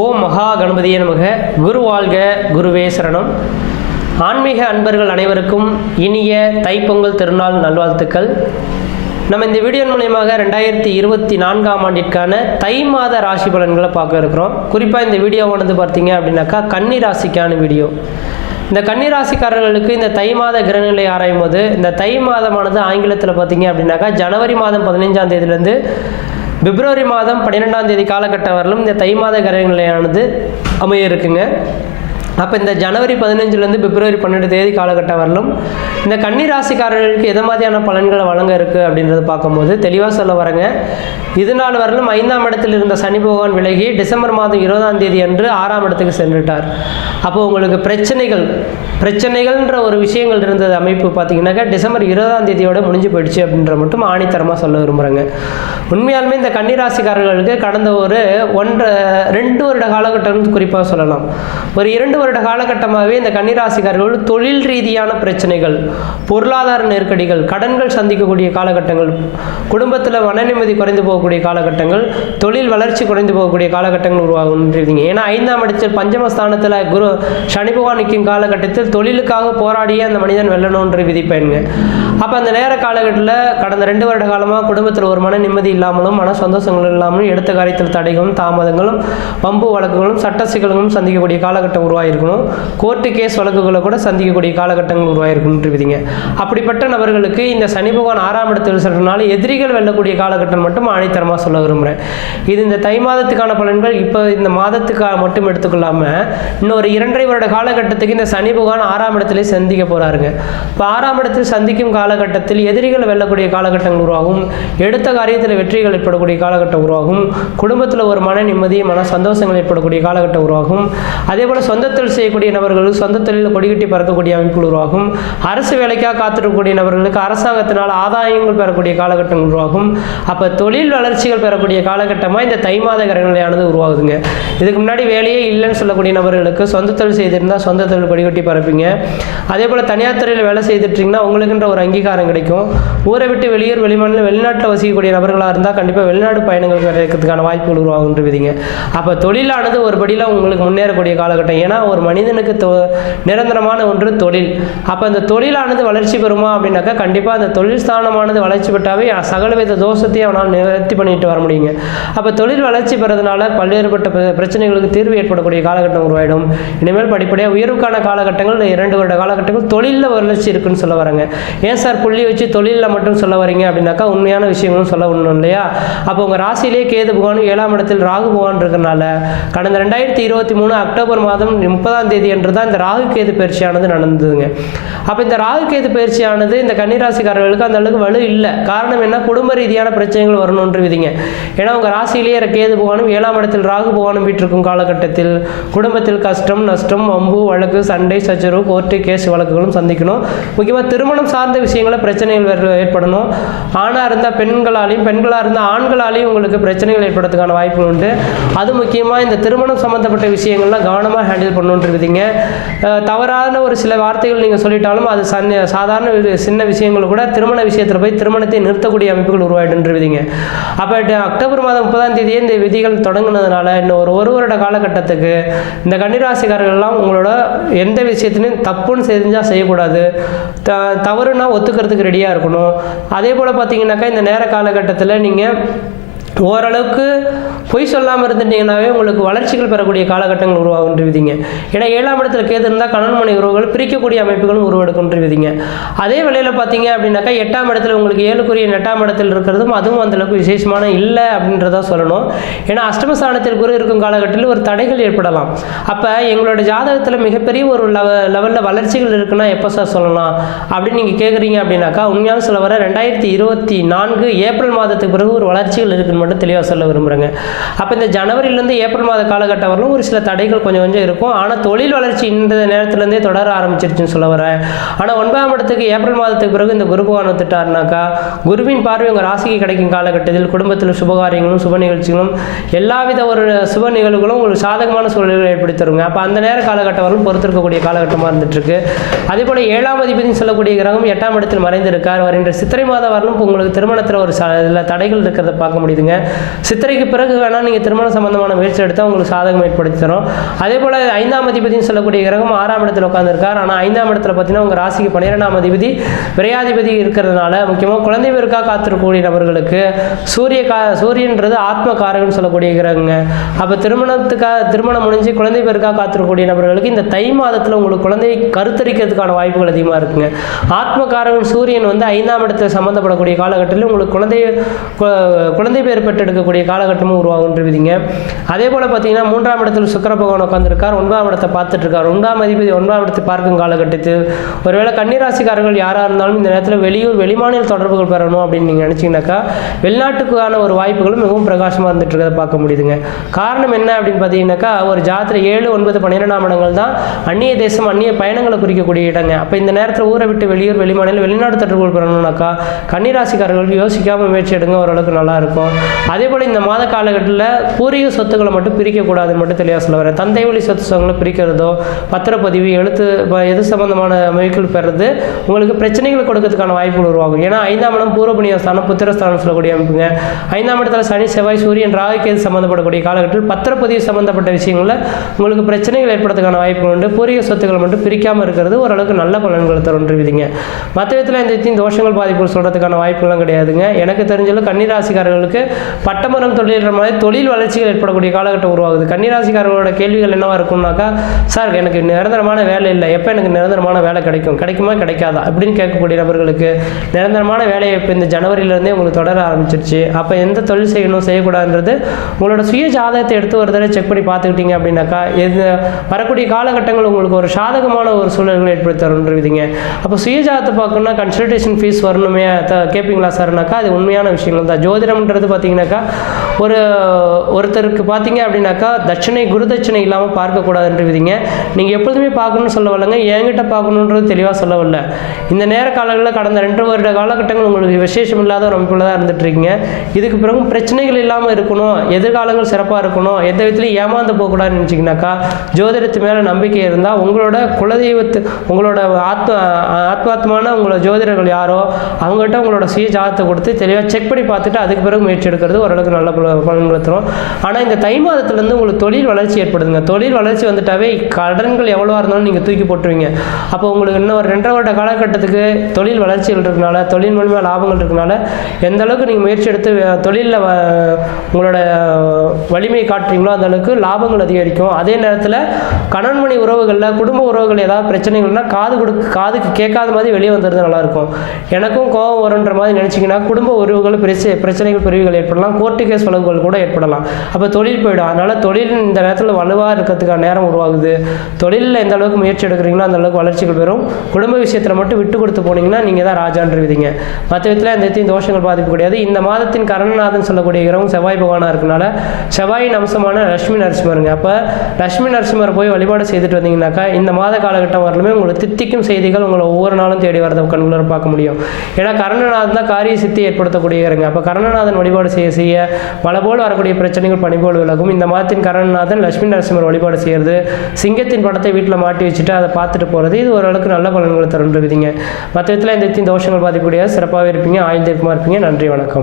ஓம் மகா கணபதிய நமக. குரு வாழ்க குருவே சரணம். ஆன்மீக அன்பர்கள் அனைவருக்கும் இனிய தைப்பொங்கல் திருநாள் நல்வாழ்த்துக்கள். நம்ம இந்த வீடியோ மூலயமாக ரெண்டாயிரத்தி இருபத்தி நான்காம் ஆண்டிற்கான தை மாத ராசி பலன்களை பார்க்க இருக்கிறோம். குறிப்பாக இந்த வீடியோவானது பார்த்தீங்க அப்படின்னாக்கா கன்னி ராசிக்கான வீடியோ. இந்த கன்னி ராசிக்காரர்களுக்கு இந்த தை மாத கிரகநிலை ஆராயும் போது இந்த தை மாதமானது ஆங்கிலத்தில் பார்த்தீங்க அப்படின்னாக்கா ஜனவரி மாதம் பதினைஞ்சாம் தேதியிலேருந்து பிப்ரவரி மாதம் பன்னிரெண்டாம் தேதி காலகட்டம் வரலும் இந்த தை மாத கிரகநிலையானது அமைய இருக்குங்க. அப்போ இந்த ஜனவரி பதினஞ்சுலேருந்து பிப்ரவரி பன்னெண்டு தேதி காலகட்டம் வரலும் இந்த கன்னி ராசிக்காரர்களுக்கு எதை மாதிரியான பலன்களை வழங்க இருக்குது அப்படின்றத பார்க்கும்போது தெளிவாக சொல்ல வரேங்க. இது நாள் வரலும் ஐந்தாம் இடத்தில் இருந்த சனி பகவான் விலகி டிசம்பர் மாதம் இருபதாம் தேதி அன்று ஆறாம் இடத்துக்கு சென்றுட்டார். அப்போ உங்களுக்கு பிரச்சனைகள் பிரச்சனைகள்ன்ற ஒரு விஷயங்கள் இருந்தது அமைப்பு பார்த்தீங்கன்னாக்கா டிசம்பர் இருபதாம் தேதியோட முடிஞ்சு போயிடுச்சு அப்படின்ற மட்டும் ஆணித்தரமாக சொல்ல விரும்புகிறேங்க உண்மையாலுமே இந்த கன்னிராசிக்காரர்களுக்கு கடந்த ஒரு ஒன்றரை ரெண்டு வருட காலகட்டம் குறிப்பாக சொல்லலாம். ஒரு இரண்டு வருட காலகட்டமாகவே இந்த கன்னிராசிக்காரர்கள் தொழில் ரீதியான பிரச்சனைகள் பொருளாதார நெருக்கடிகள் கடன்கள் சந்திக்கக்கூடிய காலகட்டங்கள் குடும்பத்தில் மன நிம்மதி குறைந்து போகக்கூடிய காலகட்டங்கள் தொழில் வளர்ச்சி குறைந்து போகக்கூடிய காலகட்டங்கள் உருவாகுன்றீங்க ஏன்னா ஐந்தாம் இடத்தில் பஞ்சமஸ்தானத்தில் குரு சனி பகவான் நிற்கும் காலகட்டத்தில் தொழிலுக்காக போராடிய அந்த மனிதன் வெல்லணுன்ற விதிப்பயனுங்க அப்போ அந்த நேர காலகட்டத்தில் கடந்த ரெண்டு வருட காலமாக குடும்பத்தில் ஒரு மன நிம்மதி இல்லாமலும் மன சந்தோஷங்கள் இல்லாமலும் எடுத்த காரியத்தில் தடைகளும் தாமதங்களும் வம்பு வழக்குகளும் சட்ட சிக்கல்களும் சந்திக்கக்கூடிய காலகட்டம் உருவாயிருக்கணும். கோர்ட்டு கேஸ் வழக்குகளை கூட சந்திக்கக்கூடிய காலகட்டங்கள் உருவாயிருக்குன்றீங்க அப்படிப்பட்ட நபர்களுக்கு இந்த சனி பகவான் ஆறாம் இடத்தில் சென்றனால எதிரிகள் வெல்லக்கூடிய காலகட்டம் மட்டும் ஆணித்தரமாக சொல்ல விரும்புகிறேன் இது இந்த தை மாதத்துக்கான பலன்கள் இப்போ இந்த மாதத்துக்காக மட்டும் எடுத்துக்கொள்ளாமல் இன்னொரு இரண்டரை வருட காலகட்டத்துக்கு இந்த சனி பகவான் ஆறாம் இடத்திலே சந்திக்க போகிறாருங்க இப்போ ஆறாம் இடத்தில் சந்திக்கும் காலகட்டத்தில் எதிரிகள் வெல்லக்கூடிய காலகட்டங்கள் உருவாகும். எடுத்த காரியத்தில் வெற்றிகள் ஏற்படக்கூடிய காலகட்டம் உருவாகும். குடும்பத்தில் ஒரு மன நிம்மதி மன சந்தோஷங்கள் ஏற்படக்கூடிய காலகட்டம் உருவாகும். அதே போல் சொந்தத்தில் தொழில் செய்யக்கூடிய நபர்களுக்கு சொந்த தொழிலில் கொடிகட்டி பறக்கக்கூடிய அமைப்புகள் உருவாகும். அரசு வேலைக்காக காத்திருக்கக்கூடிய நபர்களுக்கு அரசாங்கத்தினால் ஆதாயங்கள் பெறக்கூடிய காலகட்டம் உருவாகும். அப்போ தொழில் வளர்ச்சிகள் பெறக்கூடிய காலகட்டமாக இந்த தை மாத கிரகநிலையானது உருவாகுதுங்க. இதுக்கு முன்னாடி வேலையே இல்லைன்னு சொல்லக்கூடிய நபர்களுக்கு சொந்த தொழில் செய்திருந்தால் சொந்த தொழில் கொடிகட்டி பறப்பீங்க அதே போல் தனியார் துறையில் வேலை செய்துட்டீங்கன்னா உங்களுக்குன்ற ஒரு அங்கீகாரம் கிடைக்கும். ஊரை விட்டு வெளியூர் வெளிமாநில வெளிநாட்டில் வசிக்கக்கூடிய நபர்களாக இருந்தால் கண்டிப்பாக வெளிநாடு பயணங்கள் கிடைக்கிறதுக்கான வாய்ப்புகள் உருவாகுன்றவிதிங்க அப்போ தொழிலானது ஒரு படியில் உங்களுக்கு முன்னேறக்கூடிய காலகட்டம். ஏன்னா ஒரு மனிதனுக்கு தொ நிரந்தரமான ஒன்று தொழில். அப்போ அந்த தொழிலானது வளர்ச்சி பெறுமா அப்படின்னாக்கா கண்டிப்பாக அந்த தொழில் ஸ்தானமானது வளர்ச்சி பெற்றாவே சகலவித தோஷத்தையும் அவனால் நிவர்த்தி பண்ணிட்டு வர முடியுங்க. அப்போ தொழில் வளர்ச்சி பெறதுனால பல்வேறுபட்ட பிரச்சனைகளுக்கு தீர்வு ஏற்படக்கூடிய காலகட்டம் உருவாயிடும். இனிமேல் படிப்படியாக உயர்வுக்கான காலகட்டங்கள் இரண்டு வருட காலகட்டங்கள் தொழிலில் வளர்ச்சி இருக்குன்னு சொல்ல வரேங்க. ஏன் சார் புள்ளி வச்சு தொழிலில் மட்டும் சொல்ல வரீங்க அப்படின்னாக்கா உண்மையான விஷயங்களும் சொல்ல ஒன்றும் இல்லையா? அப்போ உங்கள் ராசியிலே கேது பகவான் ஏழாம் இடத்தில் ராகு பகவான் இருக்கிறனால கடந்த ரெண்டாயிரத்தி இருபத்தி மூணு அக்டோபர் மாதம் முப்பதாம் தேதி என்று தான் இந்த ராகு கேது பயிற்சியானது நடந்ததுங்க. அப்போ இந்த ராகு கேது பயிற்சியானது இந்த கன்னிராசிக்காரர்களுக்கு அந்த அளவுக்கு வலு இல்லை. காரணம் என்ன? குடும்ப ரீதியான பிரச்சனைகள் வரணுன்ற விதிங்க. ஏன்னா உங்கள் ராசியிலேயே கேது போகணும் ஏழாம் இடத்தில் ராகு போகணும் வீட்டிருக்கும் காலகட்டத்தில் குடும்பத்தில் கஷ்டம் நஷ்டம் வம்பு வழக்கு சண்டை சச்சரவு கோர்ட்டு கேஸ் வழக்குகளும் சந்திக்கணும். முக்கியமாக திருமணம் சார்ந்த விஷயங்களை பிரச்சனைகள் ஏற்படணும். ஆணாக இருந்தால் பெண்களாலையும் பெண்களாக இருந்தால் ஆண்களாலையும் உங்களுக்கு பிரச்சனைகள் ஏற்படுறதுக்கான வாய்ப்புகள் உண்டு. அது முக்கியமாக இந்த திருமணம் சம்மந்தப்பட்ட விஷயங்கள்லாம் கவனமாக ஹேண்டில் பண்ணுன்றதுங்க தவறான ஒரு சில வார்த்தைகள் நீங்கள் சொல்லிட்டாலும் அது சன் சாதாரண சின்ன விஷயங்கள் கூட திருமண விஷயத்தில் போய் திருமணத்தை நிறுத்தக்கூடிய அமைப்புகள் உருவாயிடுன்றவிதிங்க அப்போ அக்டோபர் மாதம் முப்பதாம் தேதியே இந்த விதிகள் தொடங்குனதுனால இன்னும் ஒரு ஒரு வருட காலகட்டத்துக்கு இந்த கன்னிராசிக்காரர்கள்லாம் உங்களோட எந்த விஷயத்துலையும் தப்புன்னு செஞ்சால் செய்யக்கூடாது. த தவறுனா ஒத்துக்கிறதுக்கு ரெடியாக இருக்கணும். அதே போல் பார்த்தீங்கன்னாக்கா இந்த நேர காலகட்டத்தில் நீங்கள் ஓரளவுக்கு பொய் சொல்லாமல் இருந்துட்டீங்கன்னாவே உங்களுக்கு வளர்ச்சிகள் பெறக்கூடிய காலகட்டங்கள் உருவாகுன்றிருவீங்க ஏன்னா ஏழாம் இடத்துல கேது இருந்தால் கணவன் மனை உறவுகள் பிரிக்கக்கூடிய அமைப்புகளும் விதிங்க அதே வேளையில் பார்த்தீங்க அப்படின்னாக்கா எட்டாம் இடத்துல உங்களுக்கு ஏழுக்குரிய எட்டாம் இடத்தில் இருக்கிறதும் அதுவும் அந்த அளவுக்கு விசேஷமான இல்லை அப்படின்றத சொல்லணும். ஏன்னா அஷ்டமஸ்தானத்தில் குரு இருக்கும் காலகட்டத்தில் ஒரு தடைகள் ஏற்படலாம். அப்போ எங்களோட ஜாதகத்தில் மிகப்பெரிய ஒரு லெவ லெவலில் வளர்ச்சிகள் இருக்குன்னா எப்போ சார் சொல்லலாம்? அப்படின்னு நீங்கள் கேட்குறீங்க அப்படின்னாக்கா உண்மையான சொல்ல வர ரெண்டாயிரத்தி இருபத்தி நான்கு ஏப்ரல் மாதத்துக்கு பிறகு ஒரு வளர்ச்சிகள் இருக்குன்னு மட்டும் தெளிவாக சொல்ல விரும்புகிறேங்க அப்போ இந்த ஜனவரியிலேருந்து ஏப்ரல் மாத காலகட்டம் வரலும் ஒரு சில தடைகள் கொஞ்சம் கொஞ்சம் இருக்கும். ஆனால் தொழில் வளர்ச்சி இந்த நேரத்துலேருந்தே தொடர ஆரம்பிச்சிருச்சுன்னு சொல்ல வரேன். ஆனால் ஒன்பதாம் இடத்துக்கு ஏப்ரல் மாதத்துக்கு பிறகு இந்த குரு பகவான் வந்துட்டாருனாக்கா குருவின் பார்வை உங்கள் ராசிக்கு கிடைக்கும் காலகட்டத்தில் குடும்பத்தில் சுபகாரியங்களும் சுப நிகழ்ச்சிகளும் எல்லாவித ஒரு சுப நிகழ்வுகளும் உங்களுக்கு சாதகமான சூழல்களை ஏற்படுத்தி தருங்க அப்போ அந்த நேர காலகட்டம் வரலும் பொறுத்திருக்கக்கூடிய காலகட்டமாக இருந்துட்டுருக்கு. அதே போல் ஏழாம் அதிபதினு சொல்லக்கூடிய கிரகம் எட்டாம் இடத்தில் மறைந்திருக்கார். வருகின்ற சித்திரை மாதம் வரலும் உங்களுக்கு திருமணத்தில் ஒரு ச இதில் தடைகள் இருக்கிறத பார்க்க முடியுதுங்க. பண்ணுங்கள் சித்திரைக்கு பிறகு வேணால் நீங்கள் திருமண சம்பந்தமான முயற்சி எடுத்தால் உங்களுக்கு சாதகம் ஏற்படுத்தி தரும். அதே போல் ஐந்தாம் அதிபதினு சொல்லக்கூடிய கிரகம் ஆறாம் இடத்துல உட்காந்துருக்கார் ஆனால் ஐந்தாம் இடத்துல பார்த்தீங்கன்னா உங்கள் ராசிக்கு பன்னிரெண்டாம் அதிபதி விரையாதிபதி இருக்கிறதுனால முக்கியமாக குழந்தை பேருக்காக காத்திருக்கக்கூடிய நபர்களுக்கு சூரிய கா சூரியன்றது ஆத்ம காரகம்னு சொல்லக்கூடிய கிரகங்க. அப்போ திருமணத்துக்காக திருமணம் முடிஞ்சு குழந்தை பேருக்காக காத்திருக்கக்கூடிய நபர்களுக்கு இந்த தை மாதத்தில் உங்களுக்கு குழந்தையை கருத்தரிக்கிறதுக்கான வாய்ப்புகள் அதிகமாக இருக்குங்க. ஆத்ம காரகன் சூரியன் வந்து ஐந்தாம் இடத்துல சம்மந்தப்படக்கூடிய காலகட்டத்தில் உங்களுக்கு குழந்தை குழந்தை பேர் பெற்றெடுக்கக்கூடிய காலகட்டமும் உருவாகுன்றிருவீங்க அதே போல் பார்த்தீங்கன்னா மூன்றாம் இடத்தில் சுக்கர பகவான் உட்காந்துருக்கார் ஒன்பதாம் இடத்தை பார்த்துட்டு இருக்கார் ஒன்பதாம் அதிபதி ஒன்பதாம் இடத்தை பார்க்கும் காலகட்டத்தில் ஒருவேளை கன்னிராசிக்காரர்கள் யாராக இருந்தாலும் இந்த நேரத்தில் வெளியூர் வெளிமாநில தொடர்புகள் பெறணும் அப்படின்னு நீங்கள் நினச்சிங்கனாக்கா வெளிநாட்டுக்கான ஒரு வாய்ப்புகளும் மிகவும் பிரகாசமாக இருந்துட்டு இருக்கிறத பார்க்க முடியுதுங்க. காரணம் என்ன அப்படின்னு பார்த்தீங்கன்னாக்கா ஒரு ஜாத்திரை ஏழு ஒன்பது பன்னிரெண்டாம் இடங்கள் தான் அந்நிய தேசம் அந்நிய பயணங்களை குறிக்கக்கூடிய இடங்க. அப்போ இந்த நேரத்தில் ஊரை விட்டு வெளியூர் வெளிமாநில வெளிநாட்டு தொடர்புகள் பெறணும்னாக்கா கன்னிராசிக்காரர்கள் யோசிக்காமல் முயற்சி எடுங்க ஓரளவுக்கு நல்லா இருக்கும். அதே போல் இந்த மாத காலகட்டத்தில் பூர்வீக சொத்துக்களை மட்டும் பிரிக்கக்கூடாது மட்டும் தெளிவாக சொல்ல வரேன். தந்தை வழி சொத்து சொங்களை பிரிக்கிறதோ பத்திரப்பதிவு எழுத்து ப- எது சம்பந்தமான அமைப்புகள் பெறது உங்களுக்கு பிரச்சனைகள் கொடுக்கறதுக்கான வாய்ப்புகள் உருவாகும். ஏன்னா ஐந்தாம் இடம் பூர்வபுணிய ஸ்தானம் புத்திரஸ்தானம் சொல்லக்கூடிய அமைப்புங்க. ஐந்தாம் இடத்துல சனி செவ்வாய் சூரியன் ராகுக்கேது சம்மந்தப்படக்கூடிய காலகட்டத்தில் பத்திரப்பதிவு சம்மந்தப்பட்ட விஷயங்களில் உங்களுக்கு பிரச்சனைகள் ஏற்படுறதுக்கான வாய்ப்புகள் உண்டு. பூர்வீக சொத்துக்கள் மட்டும் பிரிக்காமல் இருக்கிறது ஓரளவுக்கு நல்ல பலன்களை விதிங்க. மற்ற விதத்தில் இந்த விதத்தின் தோஷங்கள் பாதிப்புகள் சொல்கிறதுக்கான வாய்ப்புலாம் கிடையாதுங்க. எனக்கு தெரிஞ்சளவு கன்னிராசிக்காரர்களுக்கு பட்டமரம் தொழில் மாதிரி தொழில் வளர்ச்சிகள் ஏற்படக்கூடிய காலகட்டம் உருவாகுது. கன்னிராசிக்காரர்களோட கேள்விகள் என்னவா இருக்கும்னாக்கா சார் எனக்கு நிரந்தரமான வேலை இல்லை. எப்போ எனக்கு நிரந்தரமான வேலை கிடைக்கும்? கிடைக்குமா? கிடைக்காதா? அப்படின்னு கேட்கக்கூடிய நபர்களுக்கு நிரந்தரமான வேலையை இப்போ இந்த ஜனவரியிலேருந்தே உங்களுக்கு தொடர ஆரம்பிச்சிருச்சு. அப்போ எந்த தொழில் செய்யணும்? செய்யக்கூடாதுன்றது உங்களோட சுய ஜாதகத்தை எடுத்து ஒரு தடவை செக் பண்ணி பார்த்துக்கிட்டீங்க அப்படின்னாக்கா எது வரக்கூடிய காலகட்டங்கள் உங்களுக்கு ஒரு சாதகமான ஒரு சூழல்களை ஏற்படுத்தி தருன்றீங்க அப்போ சுய ஜாதகத்தை பார்க்கணும்னா கன்சல்டேஷன் ஃபீஸ் வரணுமே கேட்பீங்களா சார்னாக்கா அது உண்மையான விஷயங்கள் தான். ஜோதிடம்ன்றது பார்த்தீங்கன்னா பார்த்தீங்கன்னாக்கா ஒரு ஒருத்தருக்கு பார்த்தீங்க அப்படின்னாக்கா தட்சணை குரு தட்சணை இல்லாமல் பார்க்கக்கூடாதுன்ற விதிங்க. நீங்கள் எப்பொழுதுமே பார்க்கணும்னு சொல்ல வரலங்க என்கிட்ட பார்க்கணுன்றது தெளிவாக சொல்ல வரல. இந்த நேர காலங்களில் கடந்த ரெண்டு வருட காலகட்டங்கள் உங்களுக்கு விசேஷம் இல்லாத ஒரு அமைப்பில் தான் இருந்துட்டு இருக்கீங்க இதுக்கு பிறகு பிரச்சனைகள் இல்லாமல் இருக்கணும் எதிர்காலங்கள் சிறப்பாக இருக்கணும் எந்த விதத்துலையும் ஏமாந்து போகக்கூடாதுன்னு நினச்சிங்கனாக்கா ஜோதிடத்து மேலே நம்பிக்கை இருந்தால் உங்களோட குலதெய்வத்து உங்களோட ஆத்ம ஆத்மாத்மான உங்களோட ஜோதிடர்கள் யாரோ அவங்ககிட்ட உங்களோட சுய ஜாதத்தை கொடுத்து தெளிவாக செக் பண்ணி பார்த்துட்டு அதுக்கு பிறகு முயற்சி எடுக்கிறது ஓரளவுக்கு நல்ல பல- பலன்களை தரும் ஆனால் இந்த தை மாதத்துலேருந்து உங்களுக்கு தொழில் வளர்ச்சி ஏற்படுதுங்க. தொழில் வளர்ச்சி வந்துட்டாவே கடன்கள் எவ்வளோவா இருந்தாலும் நீங்கள் தூக்கி போட்டுருவீங்க. அப்போ உங்களுக்கு இன்னும் ஒரு ரெண்டரை வருட காலகட்டத்துக்கு தொழில் வளர்ச்சிகள் இருக்கனால தொழில் மூலிமா லாபங்கள் இருக்கனால எந்த அளவுக்கு நீங்கள் முயற்சி எடுத்து தொழிலில் உங்களோட வலிமை காட்டுறீங்களோ அந்த அளவுக்கு லாபங்கள் அதிகரிக்கும். அதே நேரத்தில் கணன்மணி உறவுகளில் குடும்ப உறவுகள் ஏதாவது பிரச்சனைகள்னா காது கொடுக்க காதுக்கு கேட்காத மாதிரி வெளியே வந்துடுறது நல்லாயிருக்கும். எனக்கும் கோபம் வரும்ன்ற மாதிரி நினச்சிங்கன்னா குடும்ப உறவுகள் பிரச்சனை பிரச்சனைகள் பிரிவுகள் ஏற்படலாம். கோர்ட்டு கேஸ் செலவுகள் கூட ஏற்படலாம். அப்போ தொழில் போயிடும். அதனால் தொழில் இந்த நேரத்தில் வலுவாக இருக்கிறதுக்கான நேரம் உருவாகுது. தொழிலில் எந்த அளவுக்கு முயற்சி எடுக்கிறீங்களோ அந்த அளவுக்கு வளர்ச்சிகள் பெறும். குடும்ப விஷயத்தில் மட்டும் விட்டு கொடுத்து போனீங்கன்னா நீங்கள் தான் ராஜான்றவிதீங்க மற்ற விதத்தில் இந்த விதத்தையும் தோஷங்கள் பாதிப்பு கிடையாது. இந்த மாதத்தின் கரணநாதன் சொல்லக்கூடிய கிரகம் செவ்வாய் பகவானாக இருக்கனால செவ்வாயின் அம்சமான லட்சுமி நரசிம்மருங்க. அப்போ லட்சுமி நரசிம்மர் போய் வழிபாடு செய்துட்டு வந்தீங்கன்னாக்கா இந்த மாத காலகட்டம் வரலுமே உங்களை தித்திக்கும் செய்திகள் உங்களை ஒவ்வொரு நாளும் தேடி வரதை கண்குளர் பார்க்க முடியும். ஏன்னா கரணநாதன் தான் காரிய சித்தி ஏற்படுத்தக்கூடிய கிரகம் அப்போ கரணநாதன் வழிபாடு செய்ய செய்ய மலை போல் வரக்கூடிய பிரச்சனைகள் பனி போல் விலகும். இந்த மாதத்தின் கரணநாதன் லட்சுமி நரசிம்மர் வழிபாடு செய்கிறது சிங்கத்தின் படத்தை வீட்டில் மாட்டி வச்சுட்டு அதை பார்த்துட்டு போகிறது இது ஓரளவுக்கு நல்ல பலன்களை தருன்றுவிதிங்க மற்ற விதத்தில் இந்த தோஷங்கள் பாதிக்கக்கூடிய சிறப்பாகவே இருப்பீங்க. ஆயுள் தீர்க்கமாக இருப்பீங்க. நன்றி வணக்கம்.